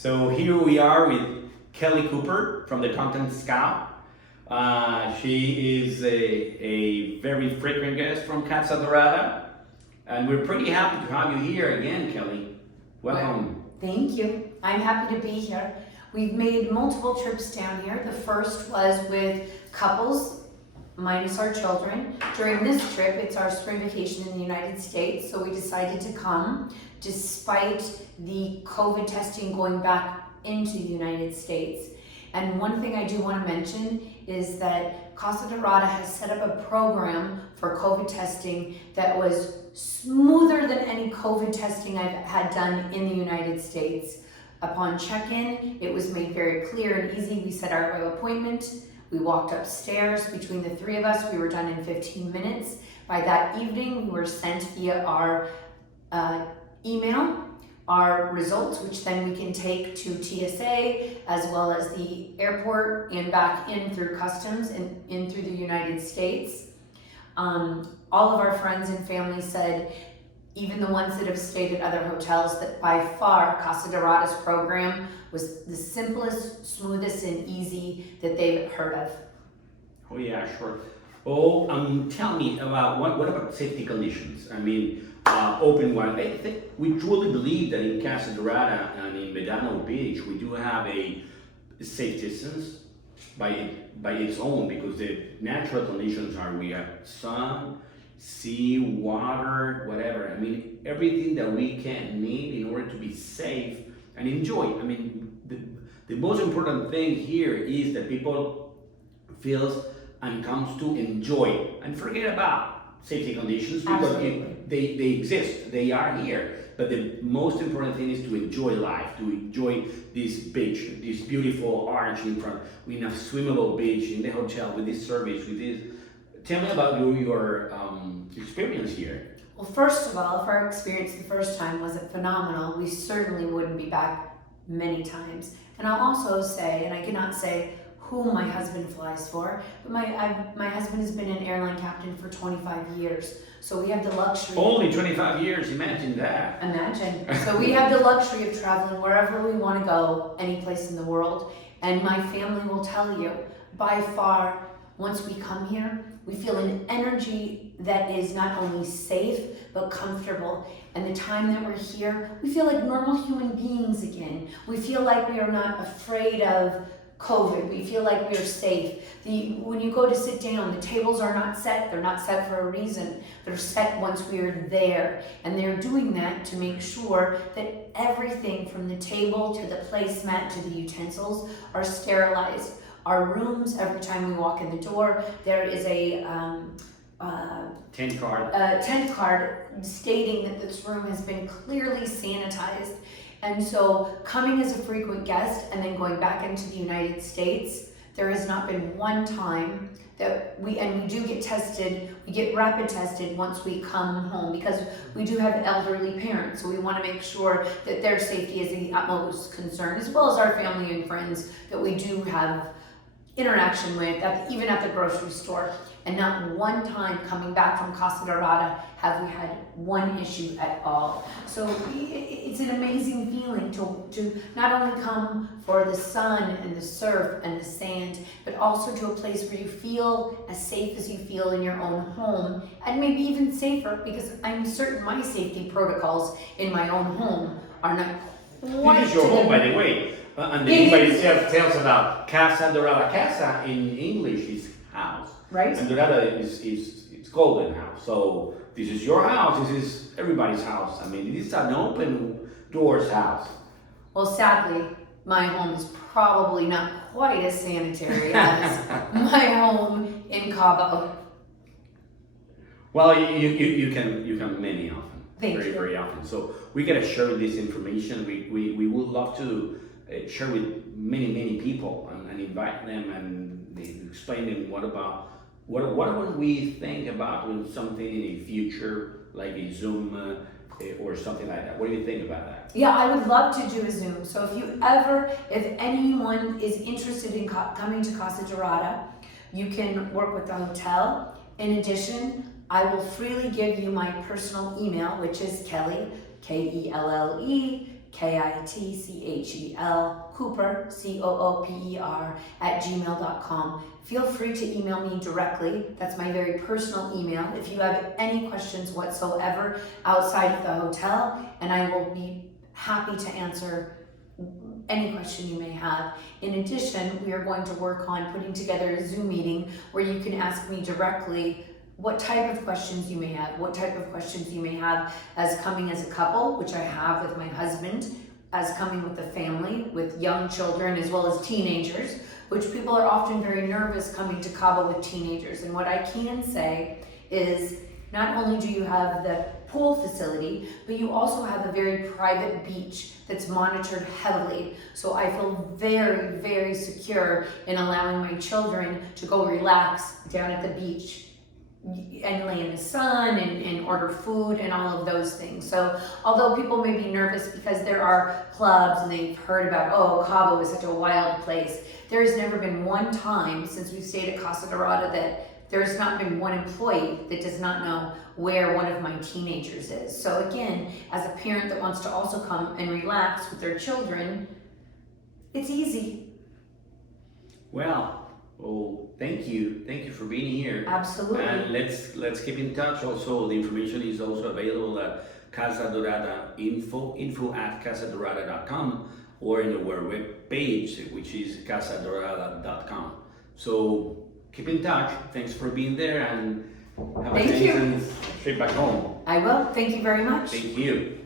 So here we are with Kelly Cooper from the Content Scout. She is a very frequent guest from Casa Dorada, and we're pretty happy to have you here again, Kelly. Welcome. Thank you. I'm happy to be here. We've made multiple trips down here. The first was with couples, minus our children. During this trip, it's our spring vacation in the United States, so we decided to come despite the COVID testing going back into the United States. And one thing I do want to mention is that Casa Dorada has set up a program for COVID testing that was smoother than any COVID testing I've had done in the United States. Upon check-in, it was made very clear and easy. We set our appointment. We walked upstairs. Between the three of us, we were done in 15 minutes. By that evening, we were sent via our email our results, which then we can take to TSA as well as the airport and back in through customs and in through the United States. All of our friends and family said, even the ones that have stayed at other hotels, that by far Casa Dorada's program was the simplest, smoothest, and easy that they've heard of. Oh yeah, sure. Oh, tell me about what about safety conditions? I mean, open wide. I think we truly believe that in Casa Dorada and in Medano Beach, we do have a safe distance by its own, because the natural conditions are we have sun, sea, water, whatever. I mean, everything that we can need in order to be safe and enjoy. I mean, the most important thing here is that people feels and comes to enjoy and forget about safety conditions, because they exist, they are here. But the most important thing is to enjoy life, to enjoy this beach, this beautiful arch in front. We have swimmable beach in the hotel with this service, with this. Tell me about your experience here. Well, first of all, if our experience the first time wasn't phenomenal, we certainly wouldn't be back many times. And I'll also say, and I cannot say who my husband flies for, but my husband has been an airline captain for 25 years. So we have the luxury. Only 25 years, imagine that. Imagine. So we have the luxury of traveling wherever we want to go, any place in the world. And my family will tell you, by far, once we come here, we feel an energy that is not only safe, but comfortable. And the time that we're here, we feel like normal human beings again. We feel like we are not afraid of COVID. We feel like we are safe. When you go to sit down, the tables are not set. They're not set for a reason. They're set once we are there. And they're doing that to make sure that everything from the table to the placemat to the utensils are sterilized. Our rooms, every time we walk in the door, there is a tent card stating that this room has been clearly sanitized. And so coming as a frequent guest and then going back into the United States, there has not been one time that we do get tested, we get rapid tested once we come home, because we do have elderly parents, so we want to make sure that their safety is the utmost concern, as well as our family and friends that we do have interaction with, even at the grocery store. And not one time coming back from Casa Dorada have we had one issue at all. So it's an amazing feeling to not only come for the sun and the surf and the sand, but also to a place where you feel as safe as you feel in your own home, and maybe even safer, because I'm certain my safety protocols in my own home are not quite. It is your home, by the way. And the name by itself tells about Casa Dorada. Casa in English is house. Right. And Dorada it's golden house. So this is your house, this is everybody's house. I mean, this is an open doors house. Well, sadly, my home is probably not quite as sanitary as my home in Cabo. Well, you can many often. Thank you. Very often. So we gotta share this information. We would love to share with many people and invite them and explain them what would we think about doing something in the future, like a Zoom or something like that. What do you think about that? Yeah, I would love to do a Zoom. So if anyone is interested in coming to Casa Dorada, you can work with the hotel. In addition, I will freely give you my personal email, which is Kelly, Kellee, KITCHEL, Cooper, COOPER, @gmail.com. Feel free to email me directly. That's my very personal email. If you have any questions whatsoever outside of the hotel, and I will be happy to answer any question you may have. In addition, we are going to work on putting together a Zoom meeting where you can ask me directly what type of questions you may have, what type of questions you may have as coming as a couple, which I have with my husband, as coming with a family, with young children as well as teenagers, which people are often very nervous coming to Cabo with teenagers. And what I can say is not only do you have the pool facility, but you also have a very private beach that's monitored heavily. So I feel very, very secure in allowing my children to go relax down at the beach and lay in the sun and order food and all of those things. So although people may be nervous because there are clubs and they've heard about, oh, Cabo is such a wild place, there has never been one time since we've stayed at Casa Dorada that there's not been one employee that does not know where one of my teenagers is. So again, as a parent that wants to also come and relax with their children, it's easy. Well, thank you for being here. Absolutely. And let's keep in touch. Also, the information is also available at Casa Dorada info at casadorada.com, or in our web page, which is casadorada.com. So keep in touch. Thanks for being there, and have a nice trip back home. I will. Thank you very much. Thank you.